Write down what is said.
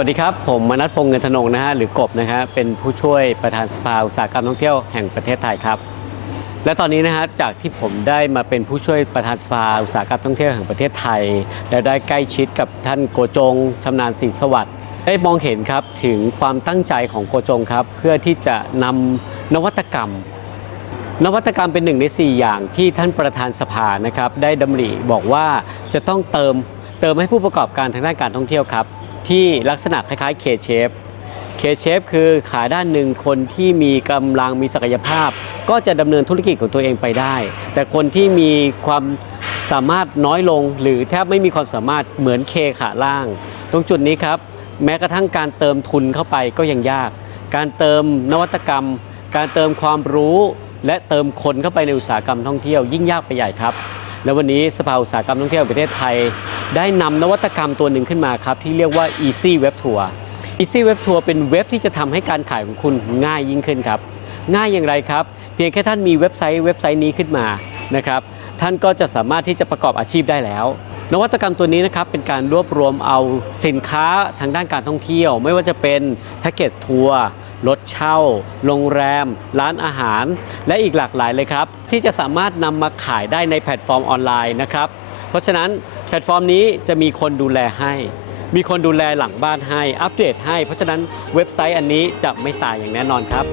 วัสดีครับ ผมมนัทพงษ์เงินธนงนะฮะหรือกบนะฮะเป็นผู้ช่วยประธานสภาอุตสาหกรรมท่องเที่ยวแห่งประเทศไทยครับ และตอนนี้นะฮะจากที่ผมได้มาเป็นผู้ช่วยประธานสภาอุตสาหกรรมท่องเที่ยวแห่งประเทศไทย และได้ใกล้ชิดกับท่านโกจงชำนาญศรีสวัสดิ์ได้มองเห็นครับถึงความตั้งใจของโกจงครับ เพื่อที่จะนำนวัตกรรม นวัตกรรมเป็นหนึ่งใน 4 อย่างที่ท่านประธานสภานะครับได้ดำริบอกว่าจะต้องเติมเติมให้ผู้ประกอบการทางด้านการท่องเที่ยวครับ ที่ลักษณะคล้ายๆ K shape K shape คือขาด้านหนึ่งคนที่มีกำลังมีศักยภาพ ก็จะดำเนินธุรกิจของตัวเองไปได้ แต่คนที่มีความสามารถน้อยลง หรือแทบไม่มีความสามารถเหมือน K ขาล่าง ตรงจุดนี้ครับแม้กระทั่งการเติมทุนเข้าไปก็ยังยาก การเติมนวัตกรรม การเติมความรู้ และเติมคนเข้าไปในอุตสาหกรรมท่องเที่ยวยิ่งยากไปใหญ่ครับ และวันนี้สภาอุตสาหกรรมท่องเที่ยวประเทศไทย ได้นำนวัตกรรมตัวหนึ่งขึ้นมาครับ ที่เรียกว่า Easy Web Tour Easy Web Tour เป็นเว็บที่จะทำให้การขายของคุณง่ายยิ่งขึ้นครับ ง่ายอย่างไรครับ เพียงแค่ท่านมีเว็บไซต์เว็บไซต์นี้ขึ้นมานะครับท่านก็จะสามารถที่จะประกอบอาชีพได้แล้ว นวัตกรรมตัวนี้นะครับเป็นการรวบรวมเอาสินค้าทางด้านการท่องเที่ยว ไม่ว่าจะเป็นแพ็กเกจทัวร์รถเช่า โรงแรม ร้านอาหาร และอีกหลากหลายเลยครับ ที่จะสามารถนำมาขายได้ในแพลตฟอร์มออนไลน์นะครับ เพราะฉะนั้น แพลตฟอร์มนี้จะมีคนดูแลให้ มีคนดูแลหลังบ้านให้ อัปเดตให้ เพราะฉะนั้นเว็บไซต์อันนี้จะไม่ตายอย่างแน่นอนครับ